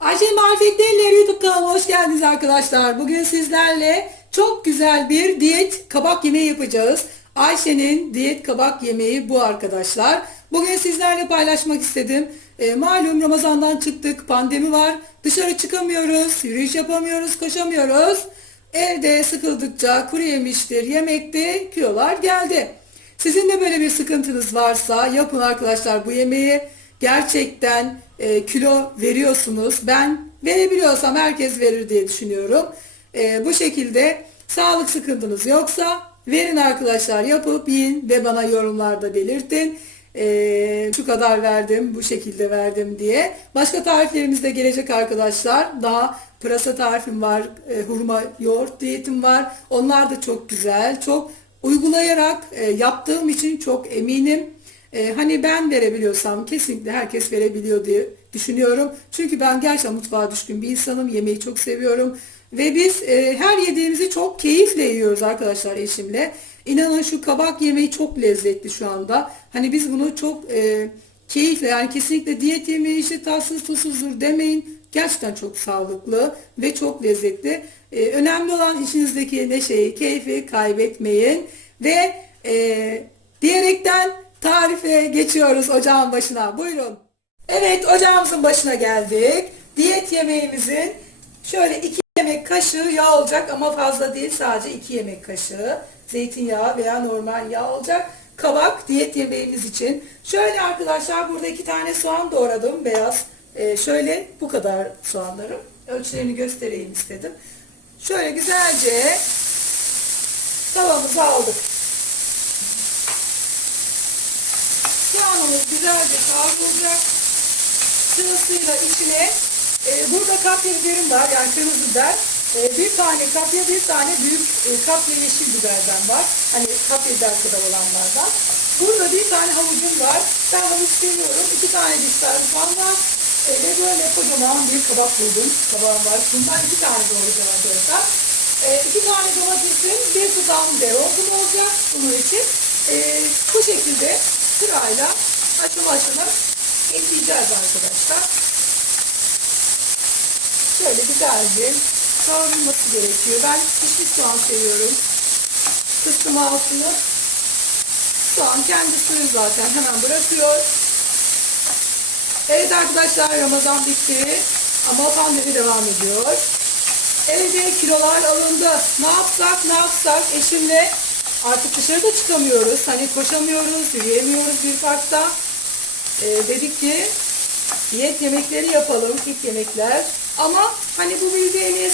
Ayşe Marifetliler YouTube kanalıma hoş geldiniz arkadaşlar. Bugün sizlerle çok güzel bir diyet kabak yemeği yapacağız. Ayşe'nin diyet kabak yemeği bu arkadaşlar. Bugün sizlerle paylaşmak istedim. E, malum Ramazan'dan çıktık, pandemi var. Dışarı çıkamıyoruz, yürüyüş yapamıyoruz, koşamıyoruz. Evde sıkıldıkça kuru yemiştir, yemekte kilolar geldi. Sizin de böyle bir sıkıntınız varsa yapın arkadaşlar bu yemeği. Gerçekten e, kilo veriyorsunuz. Ben verebiliyorsam herkes verir diye düşünüyorum. E, bu şekilde sağlık sıkıntınız yoksa verin arkadaşlar yapıp yiyin ve bana yorumlarda belirtin. E, şu kadar verdim, bu şekilde verdim diye. Başka tariflerimiz de gelecek arkadaşlar. Daha pırasa tarifim var, e, hurma yoğurt diyetim var. Onlar da çok güzel, çok uygulayarak e, yaptığım için çok eminim. E, hani ben verebiliyorsam kesinlikle herkes verebiliyor diye düşünüyorum. Çünkü ben gerçekten mutfağa düşkün bir insanım. Yemeği çok seviyorum. Ve biz e, her yediğimizi çok keyifle yiyoruz arkadaşlar eşimle. İnanın şu kabak yemeği çok lezzetli şu anda. Hani biz bunu çok e, keyifle yani kesinlikle diyet yemeği işte tatsız tuzsuzdur demeyin. Gerçekten çok sağlıklı ve çok lezzetli. Ee, önemli olan işinizdeki neşeyi, keyfi kaybetmeyin. Ve e, diyerekten tarife geçiyoruz ocağın başına. Buyurun. Evet ocağımızın başına geldik. Diyet yemeğimizin şöyle iki yemek kaşığı yağ olacak ama fazla değil sadece iki yemek kaşığı. Zeytinyağı veya normal yağ olacak. Kabak diyet yemeğimiz için. Şöyle arkadaşlar burada iki tane soğan doğradım beyaz. Ee, şöyle bu kadar soğanlarım. Ölçülerini göstereyim istedim. Şöyle güzelce tavamızı aldık. Soğanımız güzelce kavrulacak. Sırasıyla içine e, burada kapya biberim var yani kırmızı biber. E, bir tane kapya bir tane büyük e, kapya yeşil biberden var. Hani kapya biber kadar olanlardan. Burada bir tane havucum var. Ben havuç seviyorum. İki tane diş sarımsağım var. E, ve böyle kocaman bir kabak buldum. Kabağım var. Bundan iki tane doğrayacağım arkadaşlar. E, iki tane domatesim, bir tutam dereotum olacak bunun için. E, bu şekilde sırayla aşama aşama ekleyeceğiz arkadaşlar. Şöyle güzelce kavrulması gerekiyor. Ben pişmiş soğan seviyorum. Kıstım altını. Soğan kendi suyu zaten hemen bırakıyor. Evet arkadaşlar Ramazan bitti ama pandemi devam ediyor. Evde kilolar alındı. Ne yapsak ne yapsak eşimle artık dışarıda çıkamıyoruz. Hani koşamıyoruz, yürüyemiyoruz bir parkta. Ee, dedik ki diyet yemekleri yapalım, ilk yemekler. Ama hani bu bildiğiniz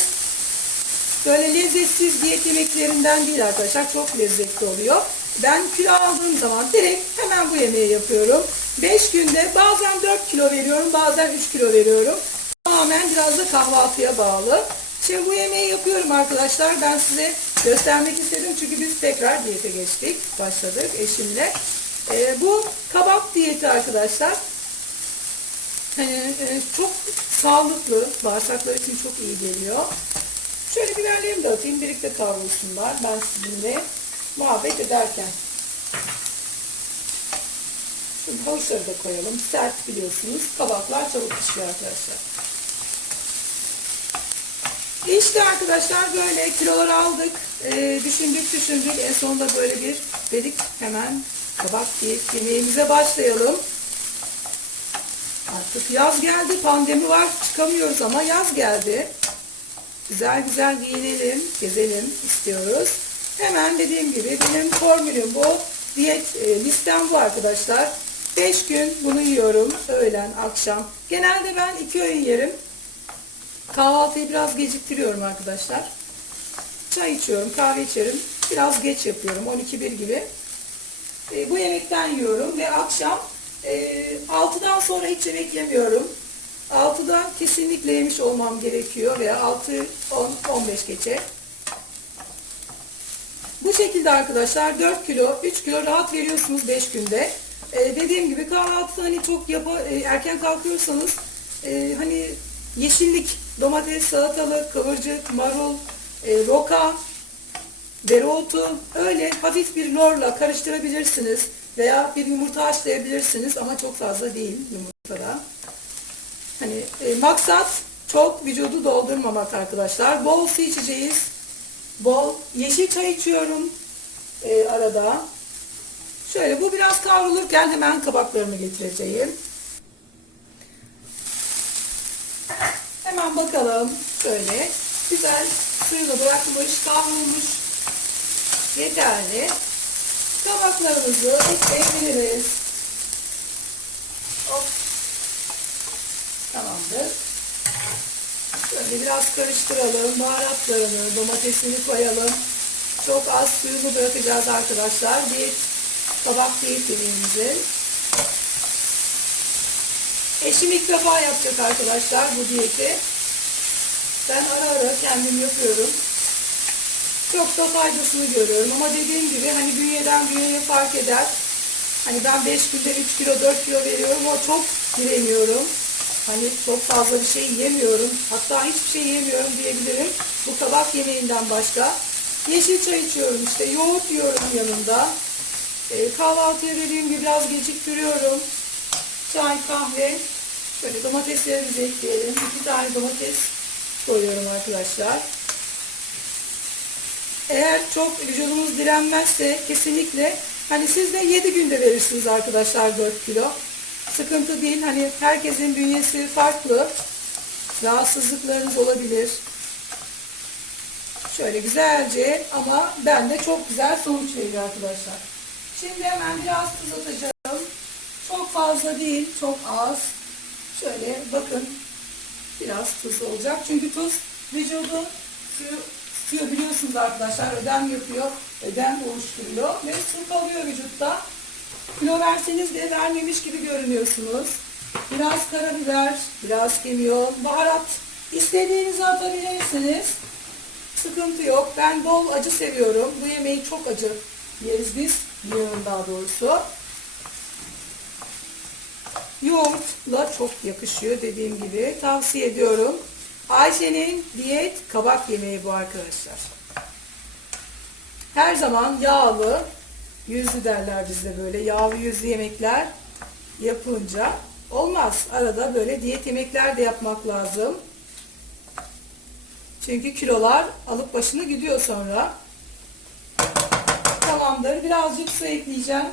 böyle lezzetsiz diyet yemeklerinden değil arkadaşlar. Çok lezzetli oluyor. Ben kilo aldığım zaman direkt hemen bu yemeği yapıyorum. 5 günde bazen 4 kilo veriyorum, bazen 3 kilo veriyorum. Tamamen biraz da kahvaltıya bağlı. Şimdi bu yemeği yapıyorum arkadaşlar. Ben size göstermek istedim çünkü biz tekrar diyete geçtik. Başladık eşimle. Ee, bu kabak diyeti arkadaşlar. Hani e, çok sağlıklı, bağırsaklar için çok iyi geliyor. Şöyle biberlerimi de atayım, birlikte kavrulsunlar. Ben sizinle muhabbet ederken. Şimdi havuçları da koyalım. Sert biliyorsunuz. Kabaklar çabuk pişiyor arkadaşlar. İşte arkadaşlar böyle kilolar aldık. Ee, düşündük düşündük. En sonunda böyle bir dedik hemen kabak diyet yemeğimize başlayalım. Artık yaz geldi. Pandemi var. Çıkamıyoruz ama yaz geldi. Güzel güzel giyinelim, gezelim istiyoruz. Hemen dediğim gibi benim formülüm bu. Diyet e, listem bu arkadaşlar. 5 gün bunu yiyorum. Öğlen, akşam. Genelde ben 2 öğün yerim. Kahvaltıyı biraz geciktiriyorum arkadaşlar. Çay içiyorum, kahve içerim. Biraz geç yapıyorum. 12-1 gibi. E, bu yemekten yiyorum ve akşam e, 6'dan sonra hiç yemek yemiyorum. 6'da kesinlikle yemiş olmam gerekiyor veya 6 10 15 geçe. Bu şekilde arkadaşlar 4 kilo 3 kilo rahat veriyorsunuz 5 günde. Ee, dediğim gibi kahvaltı hani çok yapa, e, erken kalkıyorsanız e, hani yeşillik, domates, salatalık, kıvırcık, marul, e, roka, dereotu öyle hafif bir lorla karıştırabilirsiniz veya bir yumurta haşlayabilirsiniz ama çok fazla değil yumurtada. Hani e, maksat çok vücudu doldurmamak arkadaşlar. Bol su içeceğiz. Bol yeşil çay içiyorum e, arada. Şöyle bu biraz kavrulurken hemen kabaklarımı getireceğim. Hemen bakalım. Şöyle güzel suyunu bırakmış, kavrulmuş. Yeterli. Kabaklarımızı ekleyebiliriz. Hop. Tamamdır. Şöyle biraz karıştıralım. Baharatlarını, domatesini koyalım. Çok az suyunu bırakacağız arkadaşlar. Bir kabak diyet yemeğimizin. Eşim ilk defa yapacak arkadaşlar bu diyeti. Ben ara ara kendim yapıyorum. Çok da faydasını görüyorum ama dediğim gibi hani bünyeden bünyeye fark eder. Hani ben 5 günde 3 kilo 4 kilo veriyorum ama çok direniyorum. Hani çok fazla bir şey yemiyorum. Hatta hiçbir şey yemiyorum diyebilirim. Bu kabak yemeğinden başka. Yeşil çay içiyorum işte. Yoğurt yiyorum yanında. E, kahvaltıya dediğim gibi biraz geciktiriyorum. Çay, kahve. Şöyle domateslerimizi ekleyelim. İki tane domates koyuyorum arkadaşlar. Eğer çok vücudunuz direnmezse kesinlikle hani siz de 7 günde verirsiniz arkadaşlar 4 kilo. Sıkıntı değil. Hani herkesin bünyesi farklı. Rahatsızlıklarınız olabilir. Şöyle güzelce ama bende çok güzel sonuç veriyor arkadaşlar. Şimdi hemen biraz tuz. Çok fazla değil, çok az. Şöyle bakın biraz tuz olacak. Çünkü tuz vücudun suyu, suyu biliyorsunuz arkadaşlar ödem yapıyor, ödem oluşturuyor ve su kalıyor vücutta. Kilo verseniz de vermemiş gibi görünüyorsunuz. Biraz karabiber, biraz kimyon, baharat istediğinizi atabilirsiniz. Sıkıntı yok. Ben bol acı seviyorum. Bu yemeği çok acı yeriz biz. Yiyorum daha doğrusu. Yoğurtla çok yakışıyor dediğim gibi. Tavsiye ediyorum. Ayşe'nin diyet kabak yemeği bu arkadaşlar. Her zaman yağlı, yüzlü derler bizde böyle. Yağlı yüzlü yemekler yapınca olmaz. Arada böyle diyet yemekler de yapmak lazım. Çünkü kilolar alıp başını gidiyor sonra. Tamamdır. Birazcık su ekleyeceğim.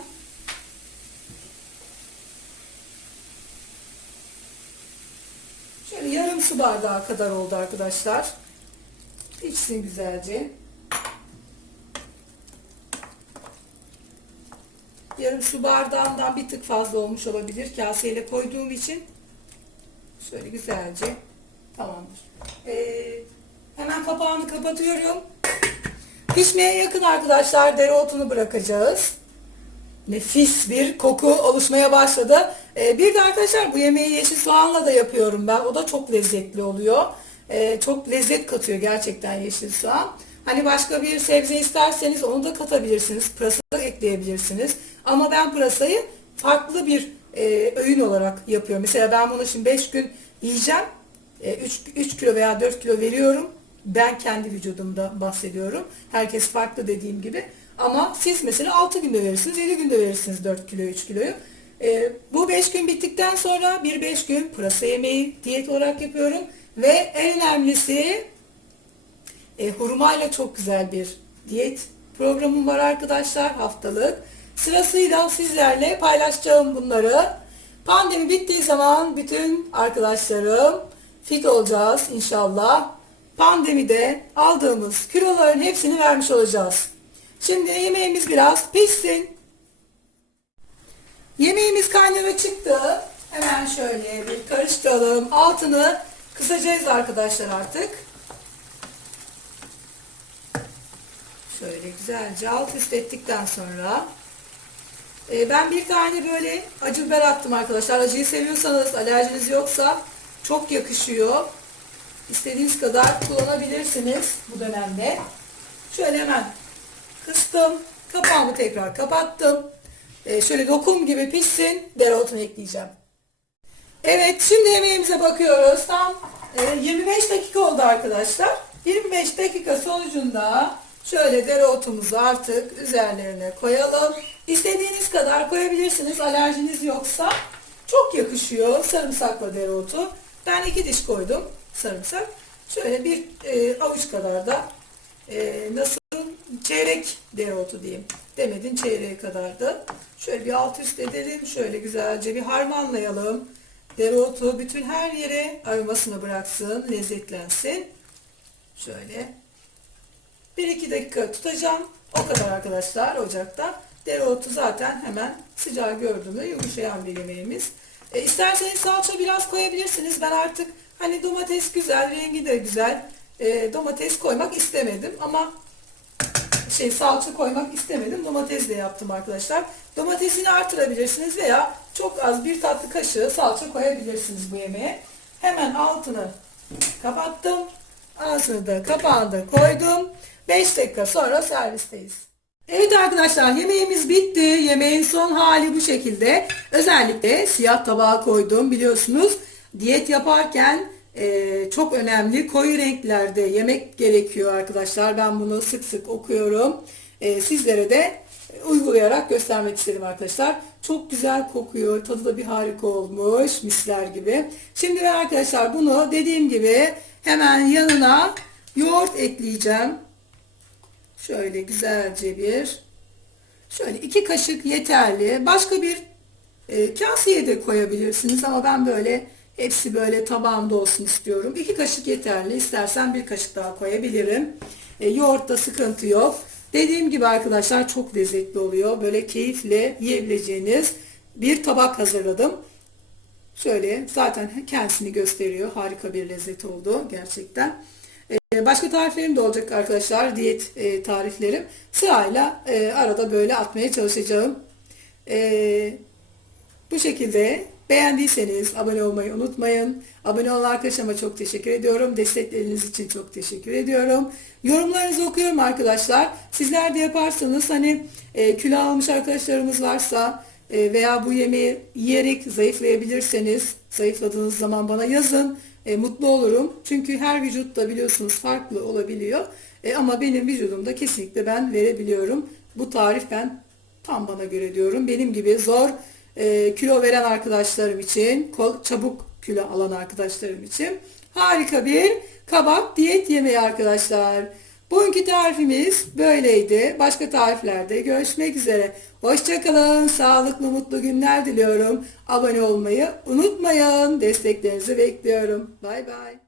Şöyle yarım su bardağı kadar oldu arkadaşlar. İçsin güzelce. Yarım su bardağından bir tık fazla olmuş olabilir. Kaseyle koyduğum için. Şöyle güzelce. Tamamdır. Ee, hemen kapağını kapatıyorum. Pişmeye yakın arkadaşlar dereotunu bırakacağız. Nefis bir koku oluşmaya başladı. Ee, bir de arkadaşlar bu yemeği yeşil soğanla da yapıyorum ben. O da çok lezzetli oluyor. Ee, çok lezzet katıyor gerçekten yeşil soğan. Hani başka bir sebze isterseniz onu da katabilirsiniz. Pırasa da ekleyebilirsiniz. Ama ben pırasayı farklı bir e, öğün olarak yapıyorum. Mesela ben bunu şimdi 5 gün yiyeceğim. 3, 3 kilo veya 4 kilo veriyorum. Ben kendi vücudumda bahsediyorum. Herkes farklı dediğim gibi. Ama siz mesela 6 günde verirsiniz, 7 günde verirsiniz 4 kilo, 3 kiloyu. Ee, bu 5 gün bittikten sonra bir 5 gün pırasa yemeği diyet olarak yapıyorum. Ve en önemlisi e, hurmayla çok güzel bir diyet programım var arkadaşlar haftalık. Sırasıyla sizlerle paylaşacağım bunları. Pandemi bittiği zaman bütün arkadaşlarım fit olacağız inşallah. Pandemide aldığımız kiloların hepsini vermiş olacağız. Şimdi yemeğimiz biraz pişsin. Yemeğimiz kaynama çıktı. Hemen şöyle bir karıştıralım. Altını kısacağız arkadaşlar artık. Şöyle güzelce alt üst ettikten sonra e, ben bir tane böyle acı biber attım arkadaşlar. Acıyı seviyorsanız alerjiniz yoksa çok yakışıyor. İstediğiniz kadar kullanabilirsiniz bu dönemde. Şöyle hemen kıstım. Kapağımı tekrar kapattım. E, şöyle lokum gibi pişsin. Dereotunu ekleyeceğim. Evet şimdi yemeğimize bakıyoruz. Tam e, 25 dakika oldu arkadaşlar. 25 dakika sonucunda şöyle dereotumuzu artık üzerlerine koyalım. İstediğiniz kadar koyabilirsiniz. Alerjiniz yoksa çok yakışıyor sarımsakla dereotu. Ben iki diş koydum. sarımsak. Şöyle bir e, avuç kadar da e, nasıl çeyrek dereotu diyeyim. Demedin çeyreğe kadar da. Şöyle bir alt üst edelim. Şöyle güzelce bir harmanlayalım. Dereotu bütün her yere aromasını bıraksın, lezzetlensin. Şöyle 1-2 dakika tutacağım. O kadar arkadaşlar ocakta. Dereotu zaten hemen sıcağı gördüğümde yumuşayan bir yemeğimiz. E, isterseniz salça biraz koyabilirsiniz. Ben artık hani domates güzel, rengi de güzel. E, domates koymak istemedim ama şey salça koymak istemedim. Domates de yaptım arkadaşlar. Domatesini artırabilirsiniz veya çok az bir tatlı kaşığı salça koyabilirsiniz bu yemeğe. Hemen altını kapattım. Ağzını da kapağını da koydum. 5 dakika sonra servisteyiz. Evet arkadaşlar yemeğimiz bitti. Yemeğin son hali bu şekilde. Özellikle siyah tabağa koydum biliyorsunuz. Diyet yaparken e, çok önemli koyu renklerde yemek gerekiyor arkadaşlar. Ben bunu sık sık okuyorum. E, sizlere de uygulayarak göstermek istedim arkadaşlar. Çok güzel kokuyor. Tadı da bir harika olmuş. Misler gibi. Şimdi ben arkadaşlar bunu dediğim gibi hemen yanına yoğurt ekleyeceğim. Şöyle güzelce bir şöyle iki kaşık yeterli. Başka bir e, kaseye de koyabilirsiniz ama ben böyle hepsi böyle tabağımda olsun istiyorum. İki kaşık yeterli. İstersen bir kaşık daha koyabilirim. E, yoğurtta sıkıntı yok. Dediğim gibi arkadaşlar çok lezzetli oluyor. Böyle keyifle yiyebileceğiniz bir tabak hazırladım. Şöyle zaten kendisini gösteriyor. Harika bir lezzet oldu gerçekten. Ee, Başka tariflerim de olacak arkadaşlar. Diyet e, tariflerim. Sırayla e, arada böyle atmaya çalışacağım. E, bu şekilde beğendiyseniz abone olmayı unutmayın. Abone olan arkadaşlarıma çok teşekkür ediyorum. Destekleriniz için çok teşekkür ediyorum. Yorumlarınızı okuyorum arkadaşlar. Sizler de yaparsanız hani e, kilo almış arkadaşlarımız varsa e, veya bu yemeği yiyerek zayıflayabilirseniz zayıfladığınız zaman bana yazın. E, mutlu olurum. Çünkü her vücutta biliyorsunuz farklı olabiliyor. E, ama benim vücudumda kesinlikle ben verebiliyorum. Bu tarif ben tam bana göre diyorum. Benim gibi zor e, kilo veren arkadaşlarım için, kol, çabuk kilo alan arkadaşlarım için harika bir kabak diyet yemeği arkadaşlar. Bugünkü tarifimiz böyleydi. Başka tariflerde görüşmek üzere. Hoşçakalın. Sağlıklı, mutlu günler diliyorum. Abone olmayı unutmayın. Desteklerinizi bekliyorum. Bay bay.